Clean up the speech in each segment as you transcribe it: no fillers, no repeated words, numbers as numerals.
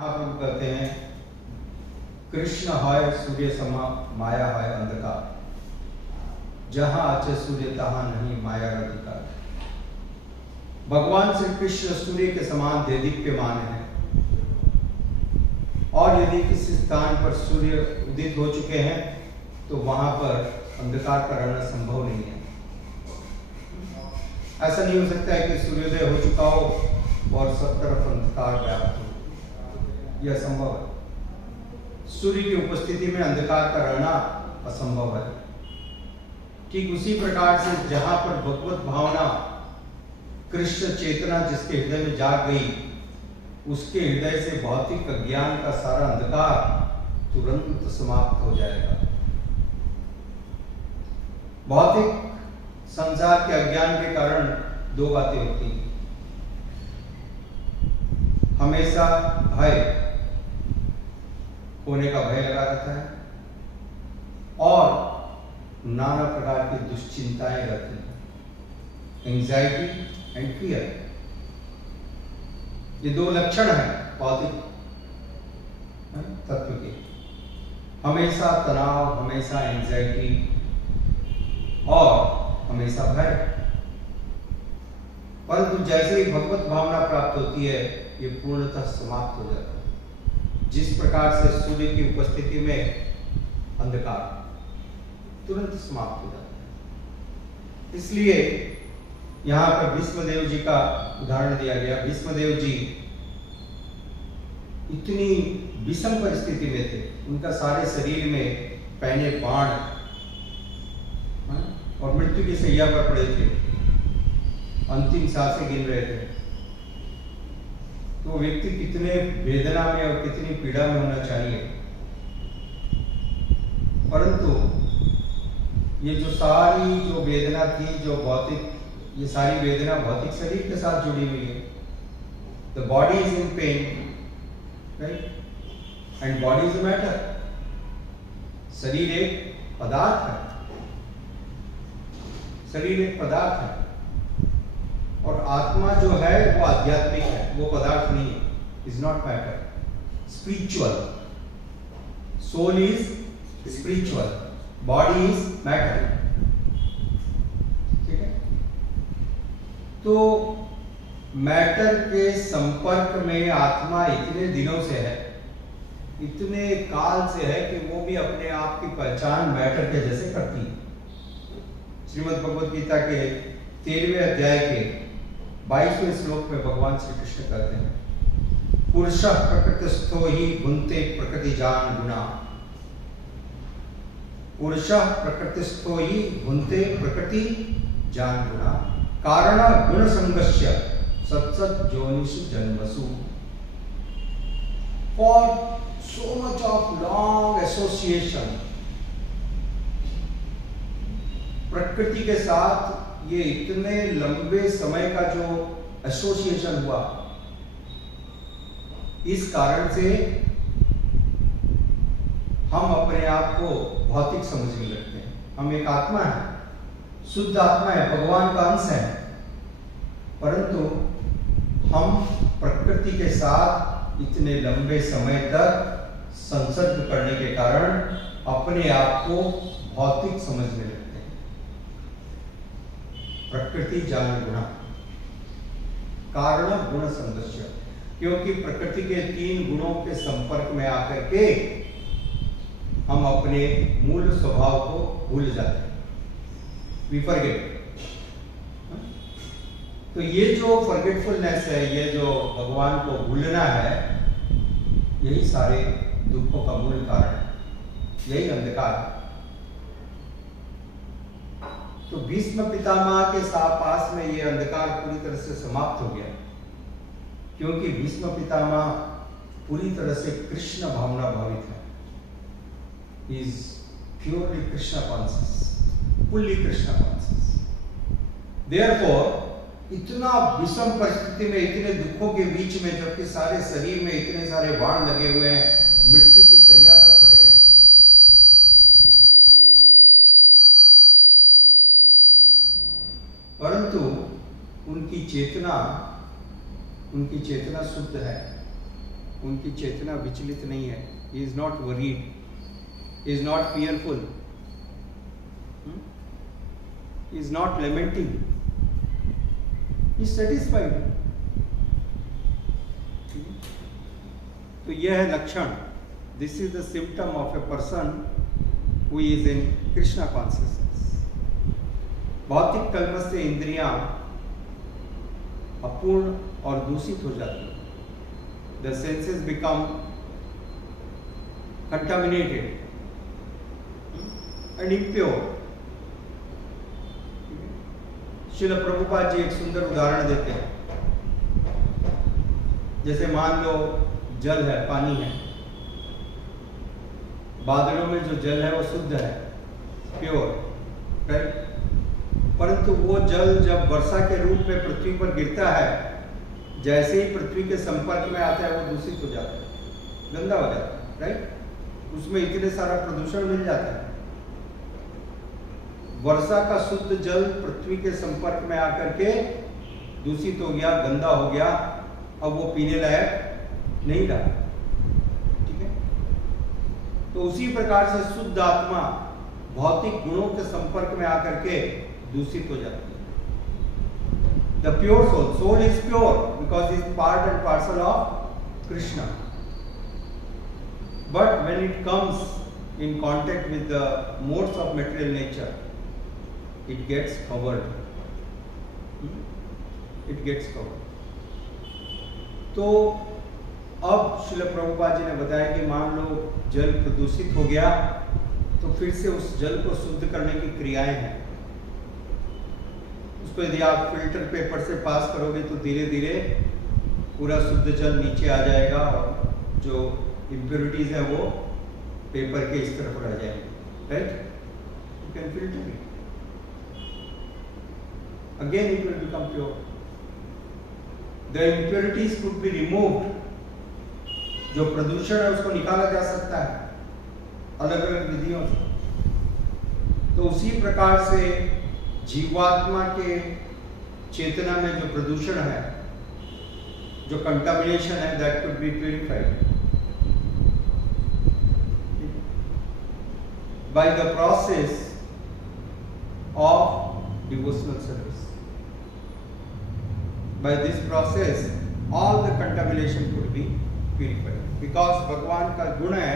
महाप्रभु कहते हैं, कृष्ण है सूर्य समा, माया है अंधकार, जहां आचे सूर्य तहां नहीं माया का अधिकार। भगवान श्री कृष्ण सूर्य के समान देदीप्यमान है, और यदि किसी स्थान पर सूर्य उदित हो चुके हैं तो वहां पर अंधकार का रहना संभव नहीं है। ऐसा नहीं हो सकता है कि सूर्योदय हो चुका हो और सब तरफ अंधकार व्याप्त हो, यह असंभव है। सूर्य की उपस्थिति में अंधकार का रहना असंभव है। ठीक उसी प्रकार से जहां पर भगवत भावना, कृष्ण चेतना जिसके हृदय में जाग गई, उसके हृदय से भौतिक अज्ञान का सारा अंधकार तुरंत समाप्त हो जाएगा। भौतिक संसार के अज्ञान के कारण दो बातें होती हैं, हमेशा भय होने का भय लगा रहता है और नाना प्रकार की दुश्चिंताएं रहती हैं, एंजाइटी एंड फियर। ये दो लक्षण हैं भौतिक तत्व के, हमेशा तनाव, हमेशा एंजाइटी और हमेशा भय। परंतु जैसे ही भगवत भावना प्राप्त होती है, ये पूर्णतः समाप्त हो जाता है। जिस प्रकार से सूर्य की उपस्थिति में अंधकार तुरंत समाप्त हो जाता है। इसलिए यहाँ पर भीष्मदेव जी का उदाहरण दिया गया। भीष्मदेव जी इतनी विषम परिस्थिति में थे, उनका सारे शरीर में पहने बाण और मृत्यु की शैया पर पड़े थे, अंतिम सांसें गिन रहे थे। तो व्यक्ति कितने वेदना में और कितनी पीड़ा में होना चाहिए। परंतु ये जो वेदना थी, जो भौतिक, ये सारी वेदना भौतिक शरीर के साथ जुड़ी हुई है। The body is in pen, right, and body is matter. शरीर एक पदार्थ है, शरीर एक पदार्थ है, और आत्मा जो है वो आध्यात्मिक है, वो पदार्थ नहीं है, is not matter, spiritual. Soul is spiritual, body is matter. ठीक है, तो मैटर के संपर्क में आत्मा इतने दिनों से है, इतने काल से है कि वो भी अपने आप की पहचान मैटर के जैसे करती है। श्रीमद् भगवद गीता के 13वें अध्याय के 22वें श्लोक में भगवान श्री कृष्ण कहते हैं, पुरुषः प्रकृतिस्थो ही भुंक्ते प्रकृति जान गुणा। पुरुषः प्रकृतिस्थो ही भुंक्ते प्रकृति जान गुणा, कारण गुण संगस्य सत्सत जोनिषु जन्मसु। For so much of long association प्रकृति के साथ, ये इतने लंबे समय का जो एसोसिएशन हुआ, इस कारण से हम अपने आप को भौतिक समझने लगते हैं। हम एक आत्मा है, शुद्ध आत्मा है, भगवान का अंश है, परंतु हम प्रकृति के साथ इतने लंबे समय तक संसर्ग करने के कारण अपने आप को भौतिक समझने लगते हैं। प्रकृति जान गुणा, कारण गुण संगस्य, क्योंकि प्रकृति के 3 गुणों के संपर्क में आकर के हम अपने मूल स्वभाव को भूल जाते हैं, वी फॉरगेट। तो ये जो फॉरगेटफुलनेस है, ये जो भगवान को भूलना है, यही सारे दुखों का मूल कारण है, यही अंधकार है। तो भीष्म पितामह के पास में ये अंधकार पूरी तरह से समाप्त हो गया, क्योंकि भीष्म पितामह पूरी तरह से कृष्ण भावना भावित है। He is purely Krishna conscious, fully Krishna conscious. Therefore, इतना विषम परिस्थिति में, इतने दुखों के बीच में, जबकि सारे शरीर में इतने सारे बाण लगे हुए हैं, मृत्यु की शैया पर पड़े हैं, परंतु उनकी चेतना शुद्ध है, उनकी चेतना विचलित नहीं है. He is not worried. He is not fearful. He is not lamenting. He is satisfied. तो यह है लक्षण. This is the symptom of a person who is in Krishna consciousness. भौतिक कल्मश से इंद्रियां अपूर्ण और दूषित हो जाती हैं. The senses become contaminated and impure. Srila Prabhupada ji एक सुंदर उदाहरण देते हैं. जैसे मान लो जल है, पानी है. बादलों में जो जल है वो शुद्ध है, प्योर, राइट. परंतु वो जल जब वर्षा के रूप में पृथ्वी पर गिरता है, जैसे ही पृथ्वी के संपर्क में आता है वो दूषित हो जाता है, गंदा हो जाता है, राइट. उसमें इतने सारा प्रदूषण मिल जाता है. वर्षा का शुद्ध जल पृथ्वी के संपर्क में आकर के दूषित हो गया, गंदा हो गया. अब वो पीने लायक नहीं रहा. ठीक है. तो उसी प्रकार से शुद्ध आत्मा भौतिक गुणों के संपर्क में आकर के दूषित हो जाती है. The pure soul, soul is pure because is part and parcel of Krishna. But when it comes in contact with the modes of material nature, it gets covered. It gets covered. तो अब श्रील प्रभुपाद जी ने बताया कि मान लो जल प्रदूषित हो गया, तो फिर से उस जल को शुद्ध करने की क्रियाएं हैं. उसको यदि आप फिल्टर पेपर से पास करोगे तो धीरे धीरे पूरा शुद्ध जल नीचे आ जाएगा और जो इम्प्योरिटीज है वो पेपर के इस तरफ रह जाएंगे, right. You can filter it. Again it will become pure. The impurities could be removed. जो प्रदूषण है उसको निकाला जा सकता है अलग अलग विधियों से. तो उसी प्रकार से जीवात्मा के चेतना में जो प्रदूषण है, जो कंटामिनेशन है, that could be purified by the process of devotional service. By this process, all the contamination could be purified. Because भगवान का गुण है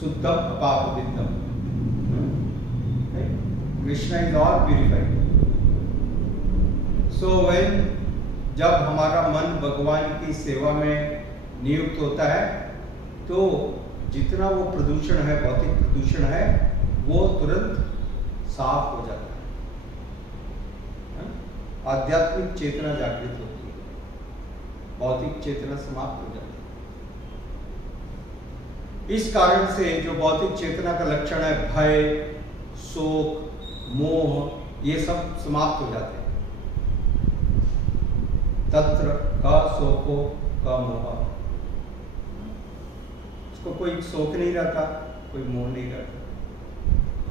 शुद्धम पाप विद्धम. Krishna is all purified. So when जब हमारा मन भगवान की सेवा में नियुक्त होता है, तो जितना वो प्रदूषण है, भौतिक प्रदूषण है, वो तुरंत साफ हो जाता है. आध्यात्मिक चेतना जागृत होती है, भौतिक चेतना समाप्त हो जाती है. इस कारण से जो भौतिक चेतना का लक्षण है भय, शोक, मोह, ये सब समाप्त हो जाते हैं. तत्र का शोको का मोह. उसको कोई शोक नहीं रहता, कोई मोह नहीं रहता.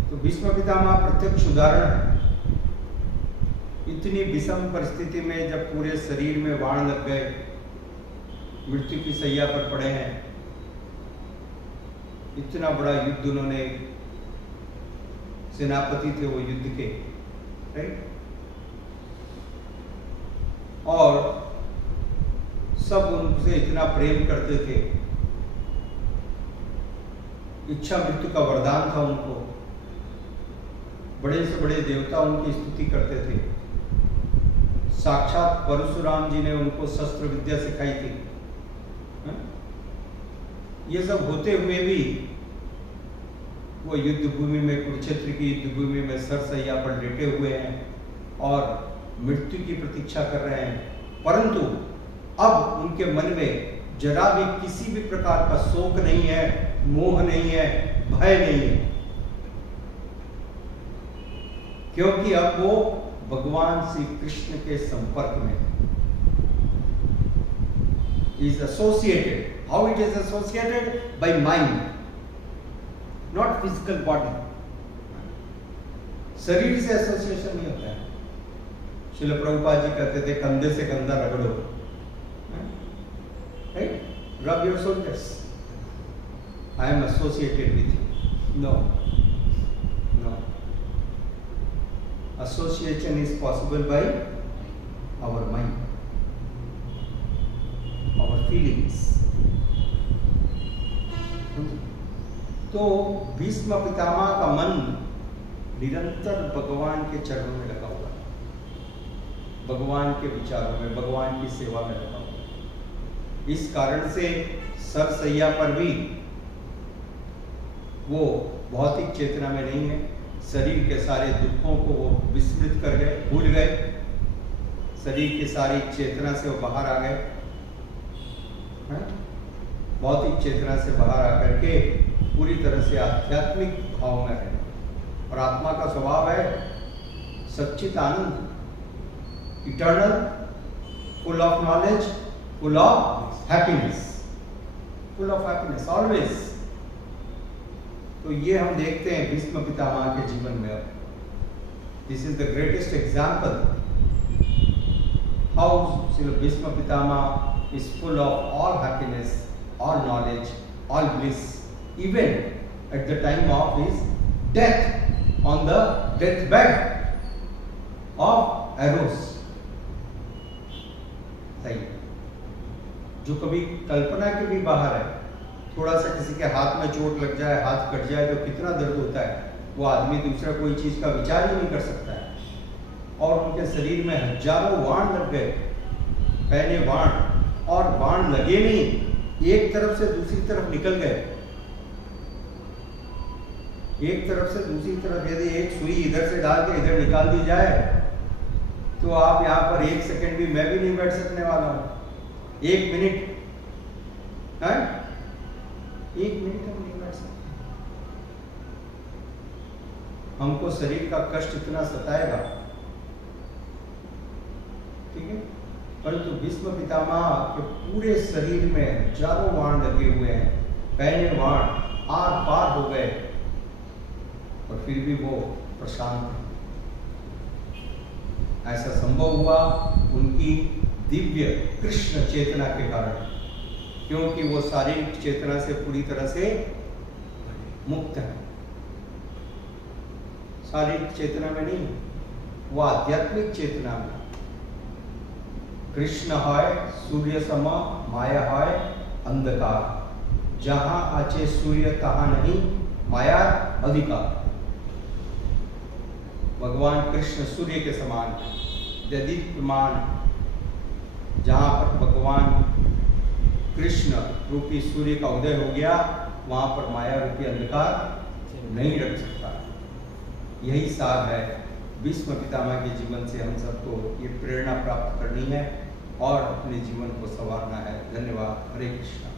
तो भीष्म पितामह प्रत्यक्ष उदाहरण है. इतनी विषम परिस्थिति में जब पूरे शरीर में बाण लग गए, मृत्यु की शैया पर पड़े हैं, इतना बड़ा युद्ध उन्होंने, सेनापति थे वो युद्ध के, राइट. और सब उनसे इतना प्रेम करते थे. इच्छा मृत्यु का वरदान था उनको. बड़े से बड़े देवता उनकी स्तुति करते थे. साक्षात परशुराम जी ने उनको शस्त्र विद्या सिखाई थी. ये सब होते हुए भी वो युद्ध भूमि में, कुरुक्षेत्र की युद्ध भूमि में सरसैया पर लेटे हुए हैं और मृत्यु की प्रतीक्षा कर रहे हैं. परंतु अब उनके मन में जरा भी किसी भी प्रकार का शोक नहीं है, मोह नहीं है, भय नहीं है, क्योंकि अब वो भगवान श्री कृष्ण के संपर्क में. is associated. How it is associated? By mind, not physical body. शरीर से एसोसिएशन नहीं होता है. श्रील प्रभुपाद जी कहते थे कंधे से कंधा रगड़ो, Rub your shoulders. I am associated with you. No. No. Association is possible by our mind, our feelings. तो भीष्म पितामह का मन निरंतर भगवान के चरणों में लगा हुआ है, भगवान के विचारों में, भगवान की सेवा में लगा हुआ है। इस कारण से सरसैया पर भी वो भौतिक चेतना में नहीं है। शरीर के सारे दुखों को वो विस्मृत कर गए, भूल गए। शरीर की सारी चेतना से वो बाहर आ गए, भौतिक चेतना से बाहर आकर के पूरी तरह से आध्यात्मिक भाव में है। और आत्मा का स्वभाव है सच्चित आनंद, eternal, full of knowledge, full of happiness, full of happiness always. तो ये हम देखते हैं भीष्म पितामह के जीवन में। This is the greatest example how Shri Bhishma Pitamah is full of all happiness, all knowledge, all bliss, even at the time of his death, on the deathbed of Eros. सही, जो कभी कल्पना के भी बाहर है। थोड़ा सा किसी के हाथ में चोट लग जाए, हाथ कट जाए तो कितना दर्द होता है, वो आदमी दूसरा कोई चीज का विचार ही नहीं कर सकता है। और उनके शरीर में हजारों बाण लग गए, पहले बाण, और बाण लगे नहीं, एक तरफ से दूसरी तरफ निकल गए। एक तरफ से दूसरी तरफ यदि एक सुई इधर से डाल के इधर निकाल दी जाए तो आप यहाँ पर एक सेकंड भी, मैं भी नहीं बैठ सकने वाला हूं। एक मिनट है, एक मिनट हम नहीं बैठ सकते। हमको शरीर का कष्ट इतना सताएगा, ठीक है। परंतु भीष्म पितामह के पूरे शरीर में हजारों बाण लगे हुए हैं, पहले बाण आर पार हो गए और फिर भी वो प्रशांत है। ऐसा संभव हुआ उनकी दिव्य कृष्ण चेतना के कारण, क्योंकि वो शारीरिक चेतना से पूरी तरह से मुक्त है। शारीरिक चेतना में नहीं, वो आध्यात्मिक चेतना में। कृष्ण है सूर्य समा, माया है अंधकार, जहां आचे सूर्य तहां नहीं माया अधिकार। भगवान कृष्ण सूर्य के समान दीप्यमान, जहां पर भगवान कृष्ण रूपी सूर्य का उदय हो गया, वहां पर माया रूपी अंधकार नहीं रख सकता। यही सार है भीष्म पितामह के जीवन से हम सबको ये प्रेरणा प्राप्त करनी है और अपने जीवन को संवारना है। धन्यवाद। हरे कृष्णा।